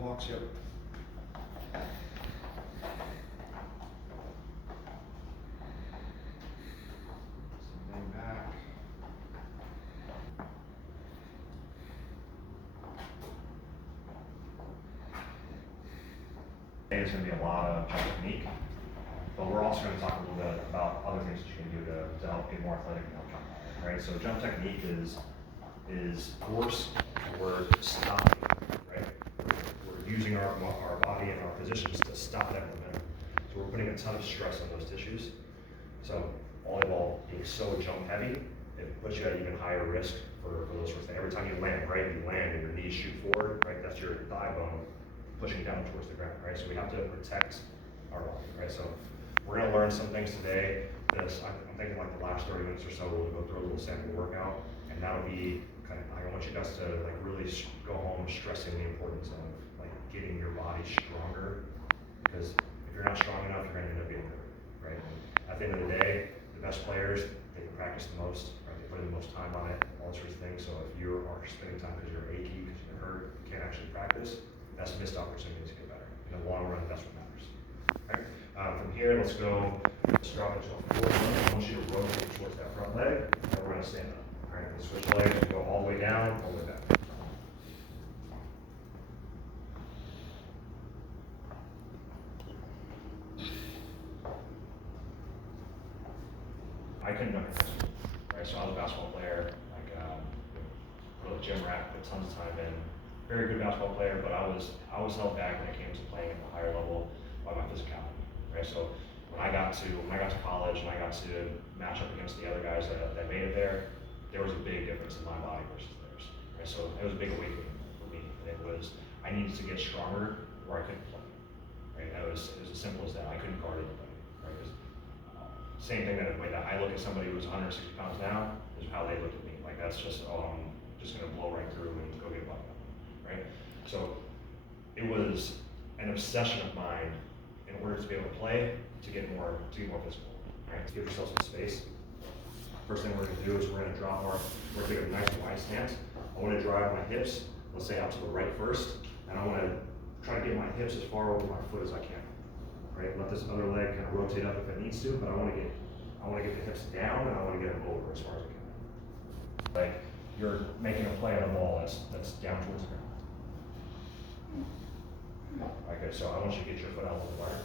walks, yep. Same back. Today is going to be a lot of jump technique, but we're also going to talk a little bit about other things that you can do to help get more athletic and help jump higher, right? So jump technique is force or stopping, right? We're using our body and our positions to stop that momentum. So we're putting a ton of stress on those tissues. So volleyball being so jump heavy, it puts you at even higher risk for those sorts of things. Every time you land, right, you land and your knees shoot forward, right? That's your thigh bone pushing down towards the ground, right? So we have to protect our body, right? So we're gonna learn some things today. I'm thinking like the last 30 minutes or so, we'll go through a little sample workout, and that'll be kind of, I want you guys to like really go home stressing the importance of like getting your body stronger, because if you're not strong enough, you're gonna end up getting hurt, right? And at the end of the day, the best players, they can practice the most, right? They put in the most time on it, all sorts of things. So if you are spending time because you're achy, because you're hurt, you can't actually practice, that's a missed opportunity to get better. In the long run, that's what matters. Okay? From here, let's drop it to a forward lunge. I want you to rotate towards that front leg, and we're going to stand up. All right, let's switch legs, go all the way down, all the way back. I couldn't have done it, right? So I was a basketball player, like real gym rat, put tons of time in. Very good basketball player, but I was held back when it came to playing at the higher level by my physicality, right? So when I got to college and I got to match up against the other guys that made it there was a big difference in my body versus theirs, right? So it was a big awakening for me. It was, I needed to get stronger where I couldn't play, right? It was as simple as that. I couldn't guard anybody, right? It was, same thing that way that I look at somebody who's 160 pounds now is how they look at me. Like that's just, oh, I'm just gonna blow right through and go get a bucket. Right? So it was an obsession of mine in order to be able to play, to get more physical. Right? To give yourself some space. First thing we're gonna do is we're gonna take a nice wide stance. I wanna drive my hips, let's say out to the right first, and I wanna try to get my hips as far over my foot as I can. Right? Let this other leg kind of rotate up if it needs to, but I wanna get the hips down and I wanna get them over as far as I can. Like you're making a play on a ball that's down towards the ground. Okay, so I want you to get your foot out a little wider.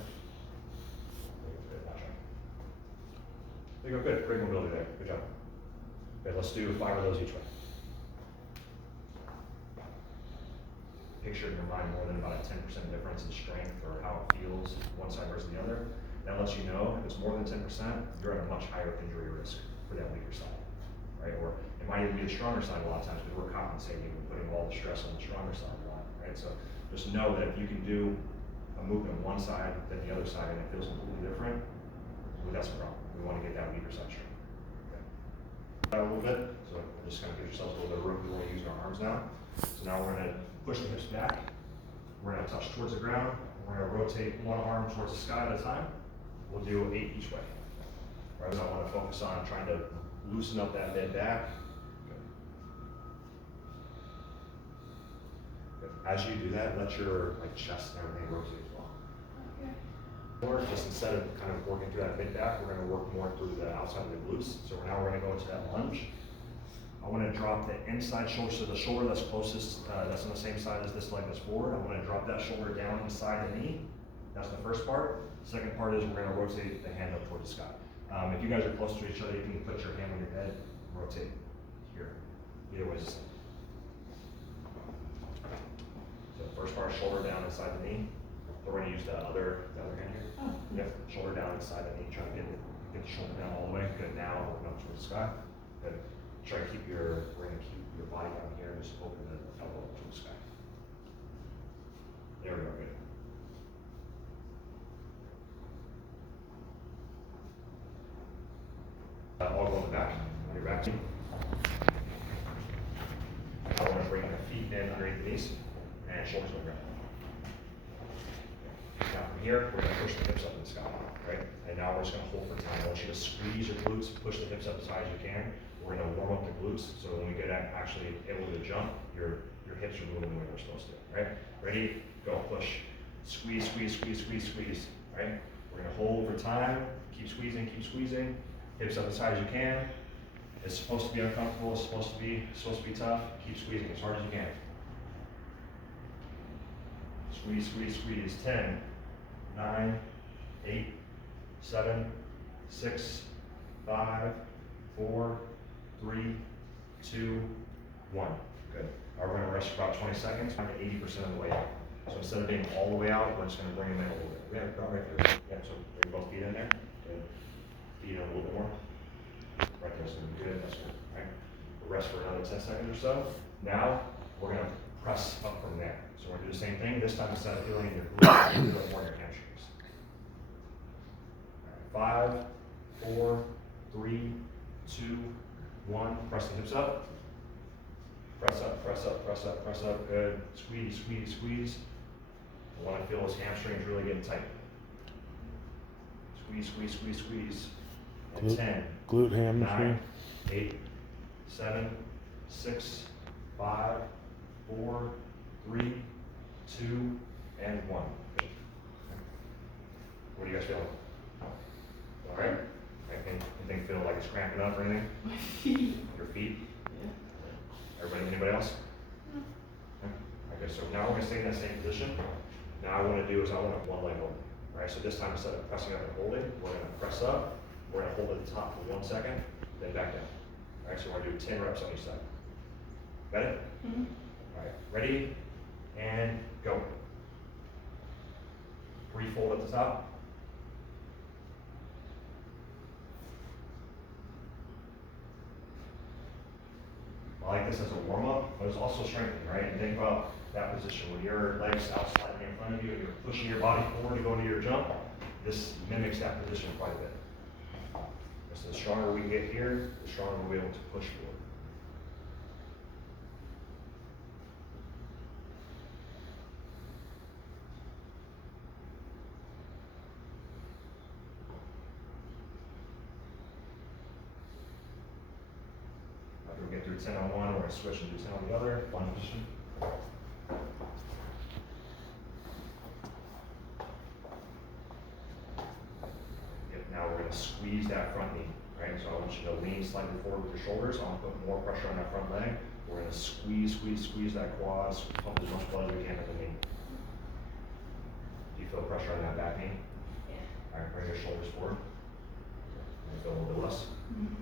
There you go, good. Great mobility there. Good job. Okay, let's do 5 of those each way. Picture in your mind more than about a 10% difference in strength or how it feels one side versus the other. That lets you know if it's more than 10%, you're at a much higher injury risk for that weaker side, right? Or it might even be the stronger side a lot of times because we're compensating and putting all the stress on the stronger side a lot, right? So just know that if you can do a movement on one side than the other side and it feels completely different, well, that's a problem. We want to get that weaker side strong. Okay. A little bit, so just kind of give yourselves a little bit of room. We want to use our arms now. So now we're going to push the hips back. We're going to touch towards the ground. We're going to rotate one arm towards the sky at a time. We'll do 8 each way. Right, so I want to focus on trying to loosen up that mid back. As you do that, let your chest and everything rotate as well. Okay. Or just instead of kind of working through that mid back, we're going to work more through the outside of the glutes. So now we're going to go into that lunge. I want to drop the inside shoulder, so the shoulder that's closest, that's on the same side as this leg that's forward. I want to drop that shoulder down inside the knee. That's the first part. The second part is we're going to rotate the hand up toward the sky. If you guys are close to each other, you can put your hand on your head, rotate here. Either way is the same. So first part, shoulder down inside the knee. So we're going to use the other hand here. Oh. Yep, shoulder down inside the knee. Try to get the shoulder down all the way. Good. Now open up towards the sky. Good. Try to we're going to keep your body down here and just open the elbow up towards the sky. There we go. Good. All go on the back. On your back. I want to bring the feet in underneath the knees and shoulders on the ground. Now from here, we're going to push the hips up in the sky, right? And now we're just going to hold for time. I want you to squeeze your glutes, push the hips up as high as you can. we're gonna warm up the glutes, so when we get actually able to jump, your hips are moving the way they're supposed to, right? Ready, go, push, squeeze, squeeze, squeeze, squeeze, squeeze, right? We're gonna hold for time, keep squeezing, hips up as high as you can. It's supposed to be uncomfortable, it's supposed to be tough, keep squeezing as hard as you can. Squeeze, squeeze, squeeze, 10, 9, 8, 7, 6, 5, 4, 3, 2, 1. Good. Now we're going to rest for about 20 seconds, find 80% of the way out. So instead of being all the way out, we're just going to bring them in a little bit. Yeah, about right there. Yeah, so bring both feet in there. Good. Feet in a little bit more. Right there, so good. That's good. Right. We'll rest for another 10 seconds or so. Now we're going to press up from there. So we're going to do the same thing. This time instead of feeling in your glutes, we're feeling more in your hamstrings. All right, 5, 4, 3, 2, 1. Press the hips up. Press up, press up, press up, press up. Good. Squeeze, squeeze, squeeze. I want to feel those hamstrings really getting tight. Squeeze, squeeze, squeeze, squeeze. And 10, glute hamstring. 9, 8, 7, 6, 5, 4, 3, 2, and 1. What are you guys feeling? All right? Anything feel like it's cramping up or anything? My feet. Your feet? Yeah. Everybody, anybody else? No. Okay, so now we're gonna stay in that same position. Now what I want to do is I want to one leg open. Right, so this time instead of pressing up and holding, we're gonna press up, we're gonna hold at the top for 1 second, then back down. All right, so we're gonna do 10 reps on each side. Got it? Mm-hmm. All right, ready, and go. Refold at the top. I like this as a warm-up, but it's also strengthening, right? And think about that position when your legs out slightly in front of you and you're pushing your body forward to go into your jump. This mimics that position quite a bit. So the stronger we get here, the stronger we'll be able to push forward. After we get through 10 on one, we're going to switch and do 10 on the other. One position. Now we're going to squeeze that front knee, right? So I want you to lean slightly forward with your shoulders. I want to put more pressure on that front leg. We're going to squeeze, squeeze, squeeze that quad, pump as much blood as we can at the knee. Do you feel pressure on that back knee? Yeah. All right, bring your shoulders forward. You feel a little bit less. Mm-hmm.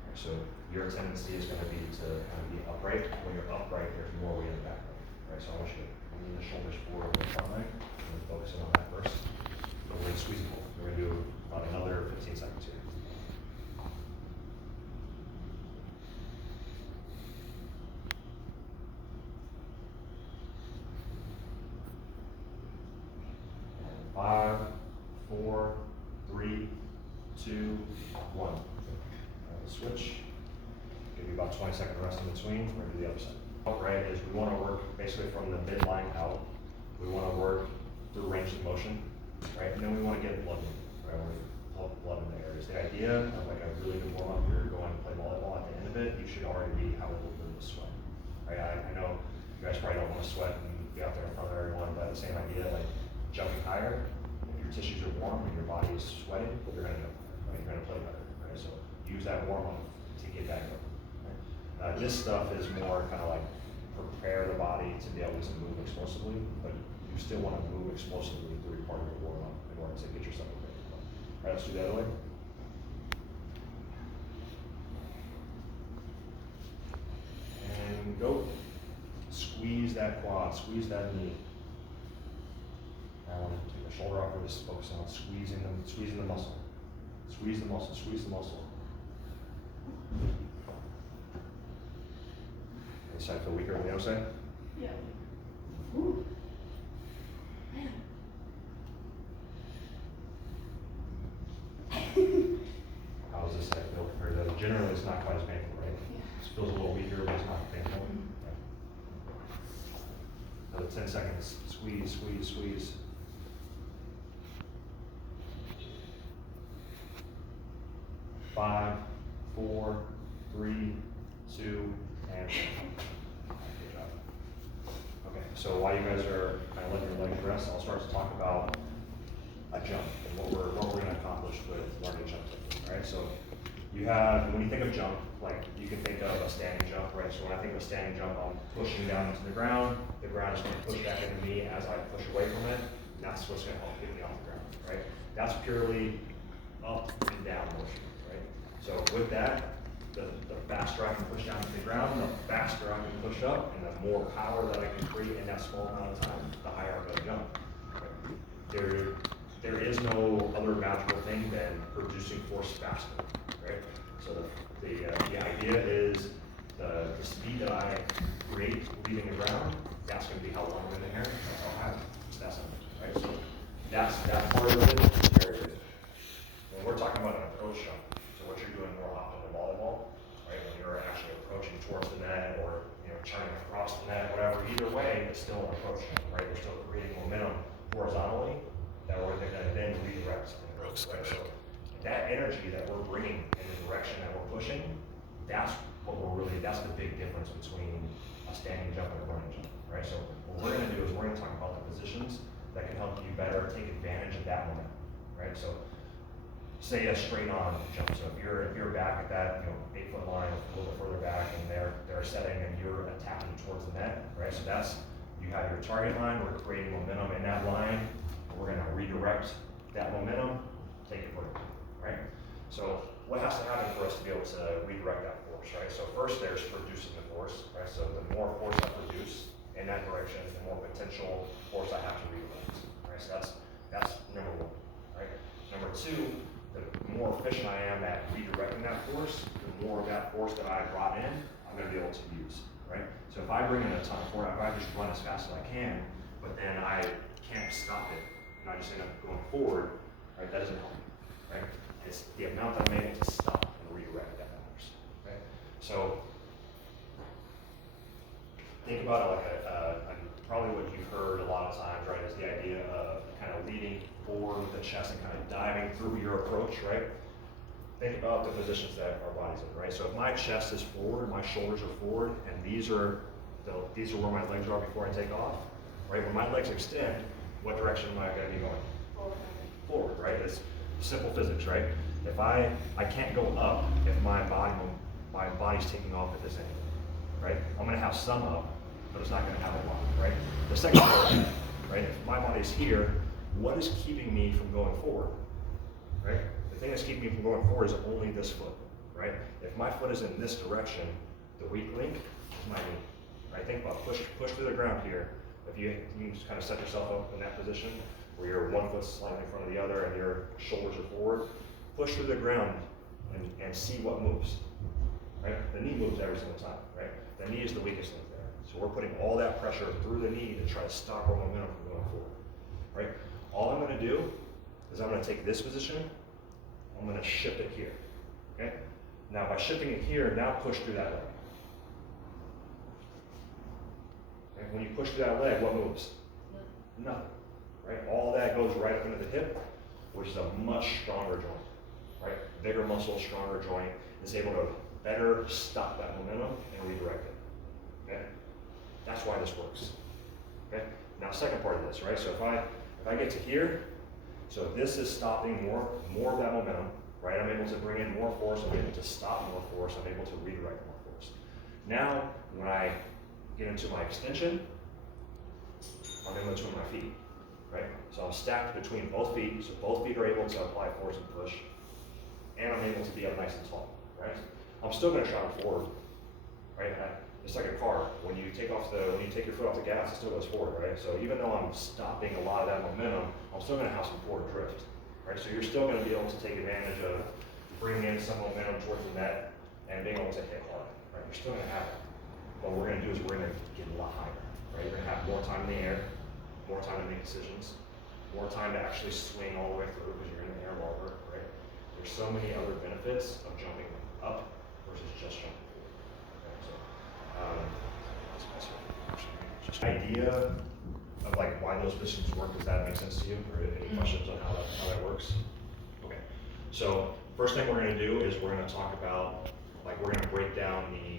Right, so your tendency is going to be to kind of be upright. When you're upright, there's more weight in the back leg. Right, so I want you to lean the shoulders forward with the front leg. And focus in on that first. We're going to squeeze it. We're going to do about another 15 seconds here. And 5, 4, 3, 2, 1. Switch. Give you about 20-second rest in between. We're going to do the other side. Right, is we want to work basically from the midline out. We want to work through range of motion. Right, and then we want to get blood moving, right? We pump blood in the areas. The idea of like a really good warm up, you're going to play volleyball at the end of it, you should already be have a little bit of a sweat. Right? I know you guys probably don't want to sweat and be out there in front of everyone, but the same idea, like jumping higher, if your tissues are warm and your body is sweating, you're gonna jump higher, right? You're gonna play better, right? So use that warm up to get back up. Right? This stuff is more kind of like prepare the body to be able to move explosively, but you still want to move explosively through part of your warm up in order to get yourself prepared. All right, let's do the other way. And go. Squeeze that quad, squeeze that knee. I want to take the shoulder off, we're just focusing on squeezing the muscle. Squeeze the muscle, squeeze the muscle. This side feel weaker than the other side? Yeah. Ooh. Man. How does this side feel compared to the other? Generally, it's not quite as painful, right? Yeah. It feels a little weaker, but it's not painful. Another 10 seconds. Squeeze, squeeze, squeeze. 5, 4, 3, 2, and 1. Good job. Okay, so while you guys are kind of letting your legs rest, I'll start to talk about a jump and what we're going to accomplish with learning jump technique, right? So you have, when you think of jump, like you can think of a standing jump, right? So when I think of a standing jump, I'm pushing down into the ground is going to push back into me as I push away from it, and that's what's going to help get me off the ground, right? That's purely up and down motion, right? So with that, the faster I can push down to the ground, the faster I can push up, and the more power that I can create in that small amount of time, the higher I'm going to jump. Right? There is no other magical thing than producing force faster, right? So the idea is the speed that I create leaving the ground, that's going to be how long I'm in the air, that's how high, that's simple, right? So that part of it is very good. When we're talking about an approach jump, so what you're doing more often in volleyball, right? When you're actually approaching towards the net or churning across the net, whatever, either way, it's still an approach jump, right? We're still creating momentum horizontally that we're going to then redirect. Right? So that energy that we're bringing in the direction that we're pushing, that's the big difference between a standing jump and a running jump, right? So what we're going to do is we're going to talk about the positions that can help you better take advantage of that momentum, right? So say a straight on jump. So if you're back at that 8-foot line, a little bit further back, and they're setting and you're attacking towards the net, right? So you have your target line. We're creating momentum in that line. We're going to redirect that momentum, take it vertical, right? So what has to happen for us to be able to redirect that force, right? So first there's producing the force, right? So the more force I produce in that direction, the more potential force I have to redirect, right? So that's number one, right? Number two, the more efficient I am at redirecting that force, the more of that force that I brought in, I'm going to be able to use, right? So if I bring in a ton of force, if I just run as fast as I can, but then I can't stop it, and I just end up going forward, right? That doesn't help me, right? It's the amount that I'm able to stop and redirect that matters, right? So think about it like probably what you've heard a lot of times, right? Is the idea of kind of leading forward with the chest and kind of diving through your approach, right? Think about the positions that our body's in, right? So if my chest is forward, my shoulders are forward, and these are where my legs are before I take off, right? When my legs extend, what direction am I going to be going? Forward, right? It's simple physics, right? If I can't go up if my body's taking off at this angle, right? I'm going to have some up, but it's not going to have a lot, right? The second part, right? If my body's here, what is keeping me from going forward, right? The thing that's keeping me from going forward is only this foot, right? If my foot is in this direction, the weak link is my knee, right? Think about push through the ground here. If you just kind of set yourself up in that position where your one foot's slightly in front of the other and your shoulders are forward, push through the ground and see what moves, right? The knee moves every single time, right? The knee is the weakest link there. So we're putting all that pressure through the knee to try to stop our momentum from going forward, right? All I'm going to do is I'm going to take this position, I'm going to shift it here, okay? Now by shifting it here, now push through that leg. And when you push through that leg, what moves? Nothing, right? All that goes right up into the hip, which is a much stronger joint, right? Bigger muscle, stronger joint is able to better stop that momentum and redirect it, okay? That's why this works, okay? Now, second part of this, right? So if I get to here, so this is stopping more of that momentum, right? I'm able to bring in more force, I'm able to stop more force, I'm able to redirect more force. Now, when I get into my extension, I'm in between my feet, right? So I'm stacked between both feet, so both feet are able to apply force and push, and I'm able to be up nice and tall, right? I'm still going to travel forward, right? It's like a car. When you take your foot off the gas, it still goes forward, right? So even though I'm stopping a lot of that momentum, I'm still going to have some forward drift, right? So you're still going to be able to take advantage of bringing in some momentum towards the net and being able to hit hard, right? You're still going to have it. What we're going to do is we're going to get a lot higher, right? You're going to have more time in the air, more time to make decisions, more time to actually swing all the way through because you're in the air longer, right? There's so many other benefits of jumping up versus just jumping forward. Okay, so, just idea of like why those positions work. Does that make sense to you? Or any questions on how that works? Okay. So first thing we're gonna do is we're gonna talk about, like, we're gonna break down the